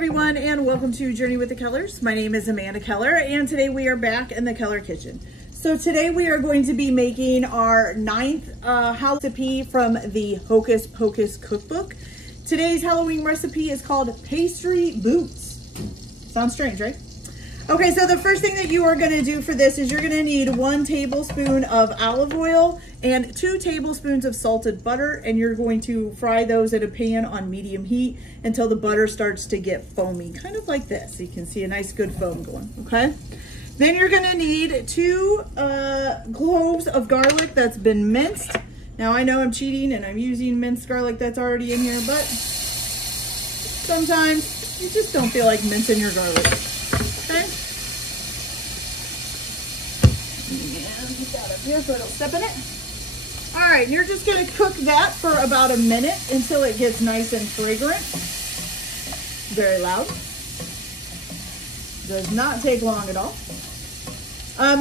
everyone, and welcome to Journey with the Kellers. My name is Amanda Keller, and today we are back in the Keller kitchen. So today we are going to be making our 9th recipe from the Hocus Pocus cookbook. Today's Halloween recipe is called Pastry Boots. Sounds strange, right? Okay, so the first thing that you are going to do for this is you're going to need 1 tablespoon of olive oil and 2 tablespoons of salted butter, and you're going to fry those in a pan on medium heat until the butter starts to get foamy, kind of like this. So you can see a nice good foam going, okay? Then you're going to need 2 cloves of garlic that's been minced. Now I know I'm cheating and I'm using minced garlic that's already in here, but sometimes you just don't feel like mincing your garlic. Okay. And get that up here so I don't step in it. All right, you're just gonna cook that for about a minute until it gets nice and fragrant. Very loud. Does not take long at all.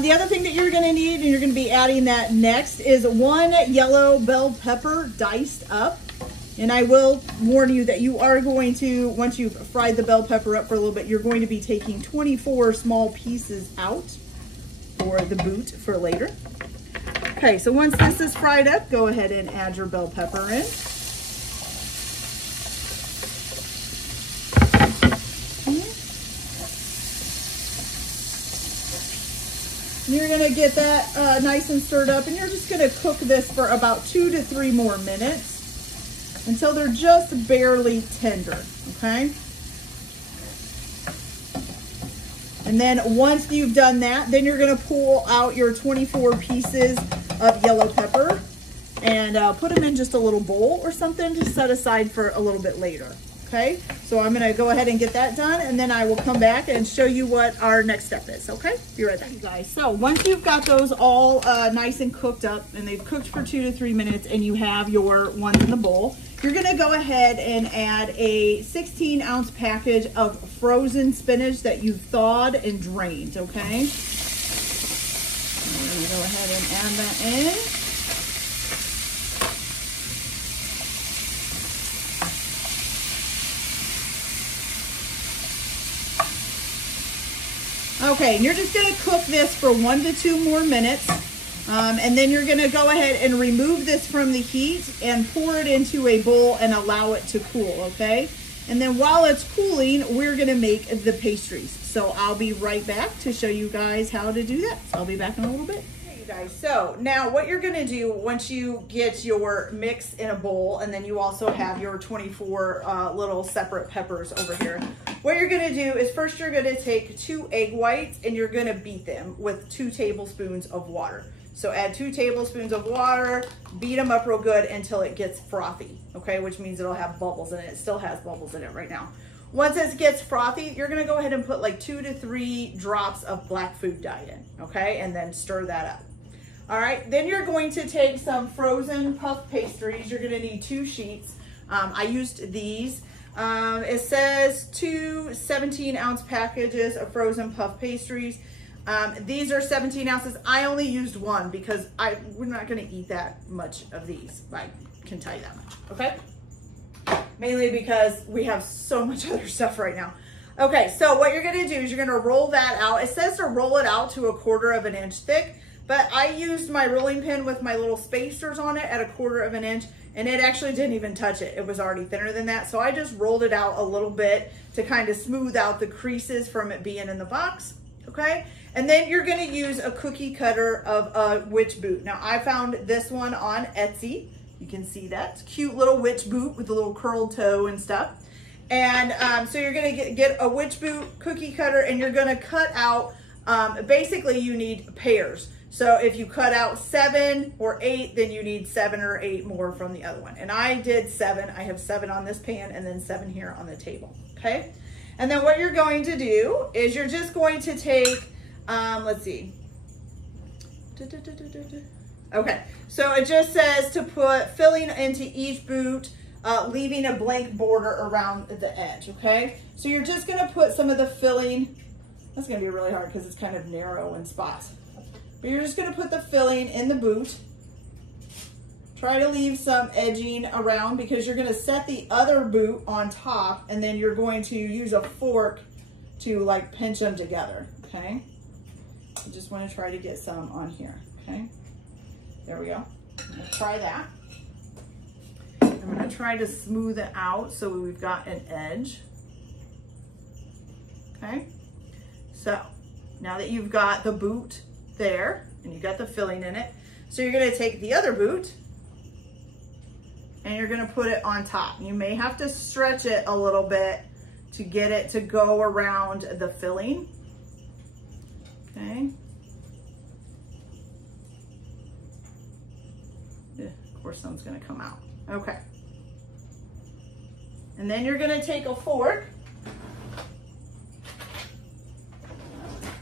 The other thing that you're gonna need, and you're gonna be adding that next, is 1 yellow bell pepper diced up. And I will warn you that you are going to, once you've fried the bell pepper up for a little bit, you're going to be taking 24 small pieces out for the boot for later. Okay, so once this is fried up, go ahead and add your bell pepper in. And you're gonna get that nice and stirred up, and you're just gonna cook this for about 2 to 3 more minutes. Until they're just barely tender, okay? And then once you've done that, then you're gonna pull out your 24 pieces of yellow pepper and put them in just a little bowl or something to set aside for a little bit later, okay? So I'm gonna go ahead and get that done, and then I will come back and show you what our next step is, okay? Be right back, you guys. So once you've got those all nice and cooked up, and they've cooked for 2 to 3 minutes, and you have your ones in the bowl, you're gonna go ahead and add a 16-ounce package of frozen spinach that you've thawed and drained, okay? I'm gonna go ahead and add that in. Okay, and you're just gonna cook this for 1 to 2 more minutes. And then you're gonna go ahead and remove this from the heat and pour it into a bowl and allow it to cool, okay? And then while it's cooling, we're gonna make the pastries. So I'll be right back to show you guys how to do that. So I'll be back in a little bit. Okay, you guys, so now what you're gonna do once you get your mix in a bowl, and then you also have your 24 little separate peppers over here, what you're gonna do is first you're gonna take 2 egg whites and you're gonna beat them with 2 tablespoons of water. So add 2 tablespoons of water, beat them up real good until it gets frothy, okay? Which means it'll have bubbles in it. It still has bubbles in it right now. Once it gets frothy, you're gonna go ahead and put like 2 to 3 drops of black food dye in, okay? And then stir that up. All right, then you're going to take some frozen puff pastries. You're gonna need 2 sheets. I used these. It says 2 17-ounce packages of frozen puff pastries. These are 17 ounces. I only used 1 because we're not gonna eat that much of these. I can tell you that much, okay? Mainly because we have so much other stuff right now. Okay, so what you're gonna do is you're gonna roll that out. It says to roll it out to 1/4 of an inch thick, but I used my rolling pin with my little spacers on it at 1/4 of an inch, and it actually didn't even touch it. It was already thinner than that. So I just rolled it out a little bit to kind of smooth out the creases from it being in the box, okay? And then you're gonna use a cookie cutter of a witch boot. Now I found this one on Etsy. You can see that. It's a cute little witch boot with a little curled toe and stuff. And so you're gonna get a witch boot cookie cutter, and you're gonna cut out, basically you need pairs. So if you cut out 7 or 8, then you need 7 or 8 more from the other one. And I did 7. I have 7 on this pan and then 7 here on the table, okay? And then what you're going to do is you're just going to take, let's see. Okay, so it just says to put filling into each boot, leaving a blank border around the edge, okay? So you're just gonna put some of the filling, that's gonna be really hard because it's kind of narrow in spots. But you're just gonna put the filling in the boot, Try to leave some edging around because you're gonna set the other boot on top and then you're going to use a fork to like pinch them together, okay? I just wanna try to get some on here, okay? There we go. I'm gonna try that. I'm gonna try to smooth it out so we've got an edge, okay? So now that you've got the boot there and you've got the filling in it, so you're gonna take the other boot and you're gonna put it on top. You may have to stretch it a little bit to get it to go around the filling, okay? Of course, some's gonna come out, okay. And then you're gonna take a fork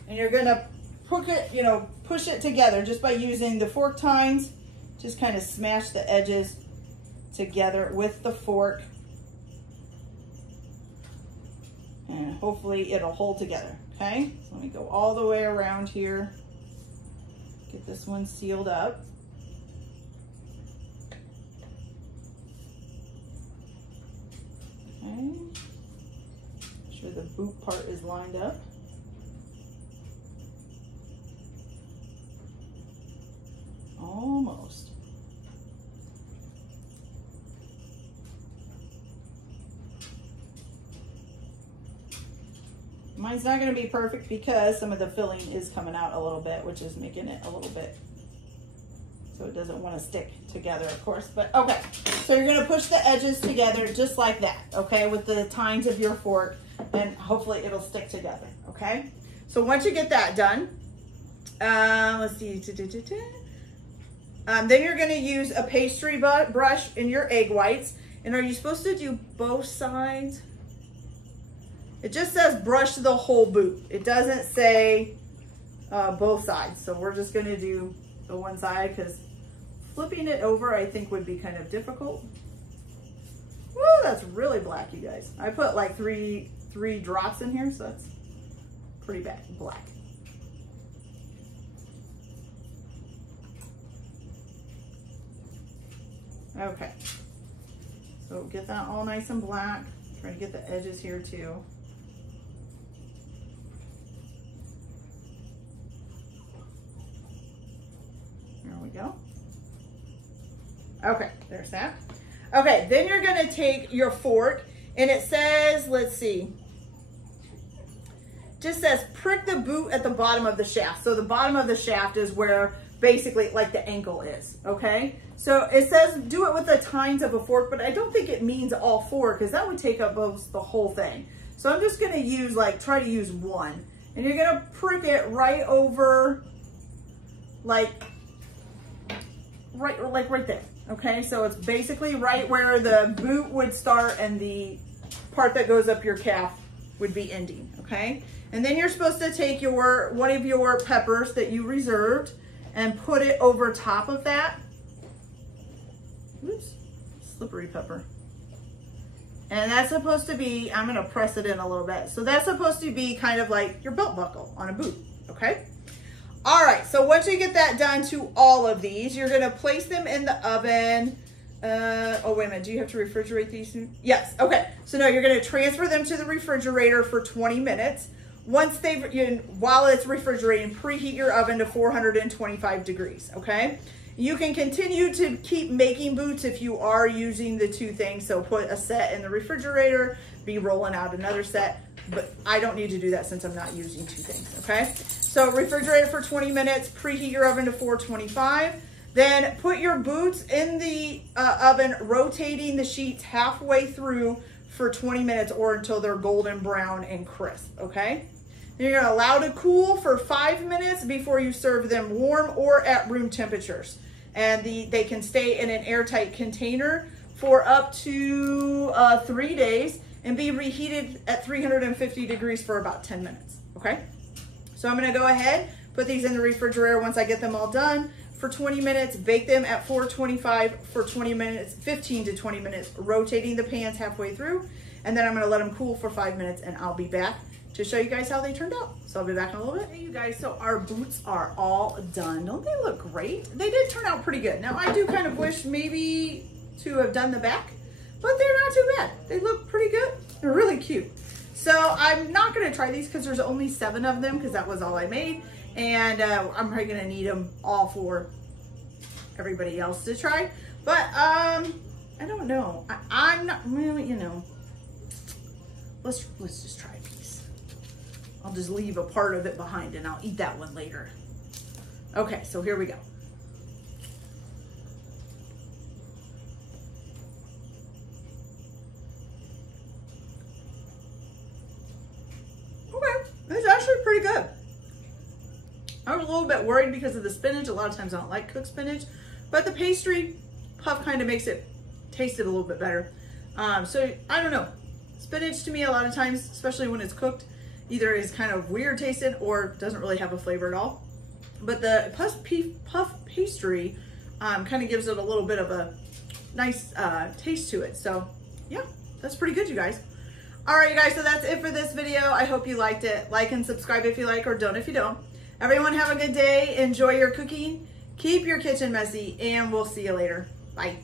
and you're gonna hook it, you know, push it together just by using the fork tines. Just kind of smash the edges together with the fork. And hopefully it'll hold together, okay? So let me go all the way around here. Get this one sealed up. Okay. Make sure the boot part is lined up. Almost. Mine's not going to be perfect because some of the filling is coming out a little bit, which is making it a little bit so it doesn't want to stick together, of course. But okay, so you're going to push the edges together just like that, okay, with the tines of your fork, and hopefully it'll stick together, okay? So once you get that done, let's see. Then you're going to use a pastry brush in your egg whites. And are you supposed to do both sides? It just says brush the whole boot. It doesn't say both sides. So we're just going to do the one side because flipping it over I think would be kind of difficult. Woo, that's really black, you guys. I put like three drops in here, so that's pretty bad black. Okay, so get that all nice and black. Try to get the edges here too. There we go. Okay, there's that. Okay, then you're gonna take your fork and it says, let's see, just says prick the boot at the bottom of the shaft. So the bottom of the shaft is where basically like the ankle is, okay? So it says do it with the tines of a fork, but I don't think it means all four because that would take up both the whole thing. So I'm just gonna use try to use one. And you're gonna prick it right over, right there, okay? So it's basically right where the boot would start and the part that goes up your calf would be ending, okay? And then you're supposed to take one of your peppers that you reserved and put it over top of that. Oops, slippery pepper. And that's supposed to be, I'm gonna press it in a little bit. So that's supposed to be kind of like your belt buckle on a boot, okay? All right, so once you get that done to all of these, you're gonna place them in the oven. Oh, wait a minute, do you have to refrigerate these? Yes, okay. So no, you're gonna transfer them to the refrigerator for 20 minutes. Once while it's refrigerating, preheat your oven to 425 degrees, okay? You can continue to keep making boots if you are using the two things. So put a set in the refrigerator, be rolling out another set, but I don't need to do that since I'm not using two things, okay? So refrigerate it for 20 minutes, preheat your oven to 425. Then put your boots in the oven, rotating the sheets halfway through for 20 minutes or until they're golden brown and crisp, okay? Then you're gonna allow to cool for 5 minutes before you serve them warm or at room temperatures. And they can stay in an airtight container for up to 3 days and be reheated at 350 degrees for about 10 minutes, okay? So I'm gonna go ahead, put these in the refrigerator once I get them all done for 20 minutes, bake them at 425 for 20 minutes, 15 to 20 minutes, rotating the pans halfway through, and then I'm gonna let them cool for 5 minutes and I'll be back to show you guys how they turned out. So I'll be back in a little bit. Hey you guys, so our boots are all done. Don't they look great? They did turn out pretty good. Now I do kind of wish maybe to have done the back, but they're not too bad. They look pretty good. They're really cute. So I'm not gonna try these because there's only 7 of them because that was all I made. And I'm probably gonna need them all for everybody else to try. But I don't know. I'm not, well, you know, let's just try a piece. I'll just leave a part of it behind and I'll eat that one later. Okay, so here we go. Okay, it's actually pretty good. I was a little bit worried because of the spinach. A lot of times I don't like cooked spinach, but the pastry puff kind of makes it taste it a little bit better. So I don't know. Spinach to me a lot of times, especially when it's cooked, either is kind of weird tasted or doesn't really have a flavor at all. But the puff pastry kind of gives it a little bit of a nice taste to it. So yeah, that's pretty good, you guys. All right, you guys, so that's it for this video. I hope you liked it. Like and subscribe if you like, or don't if you don't. Everyone have a good day. Enjoy your cooking. Keep your kitchen messy, and we'll see you later. Bye.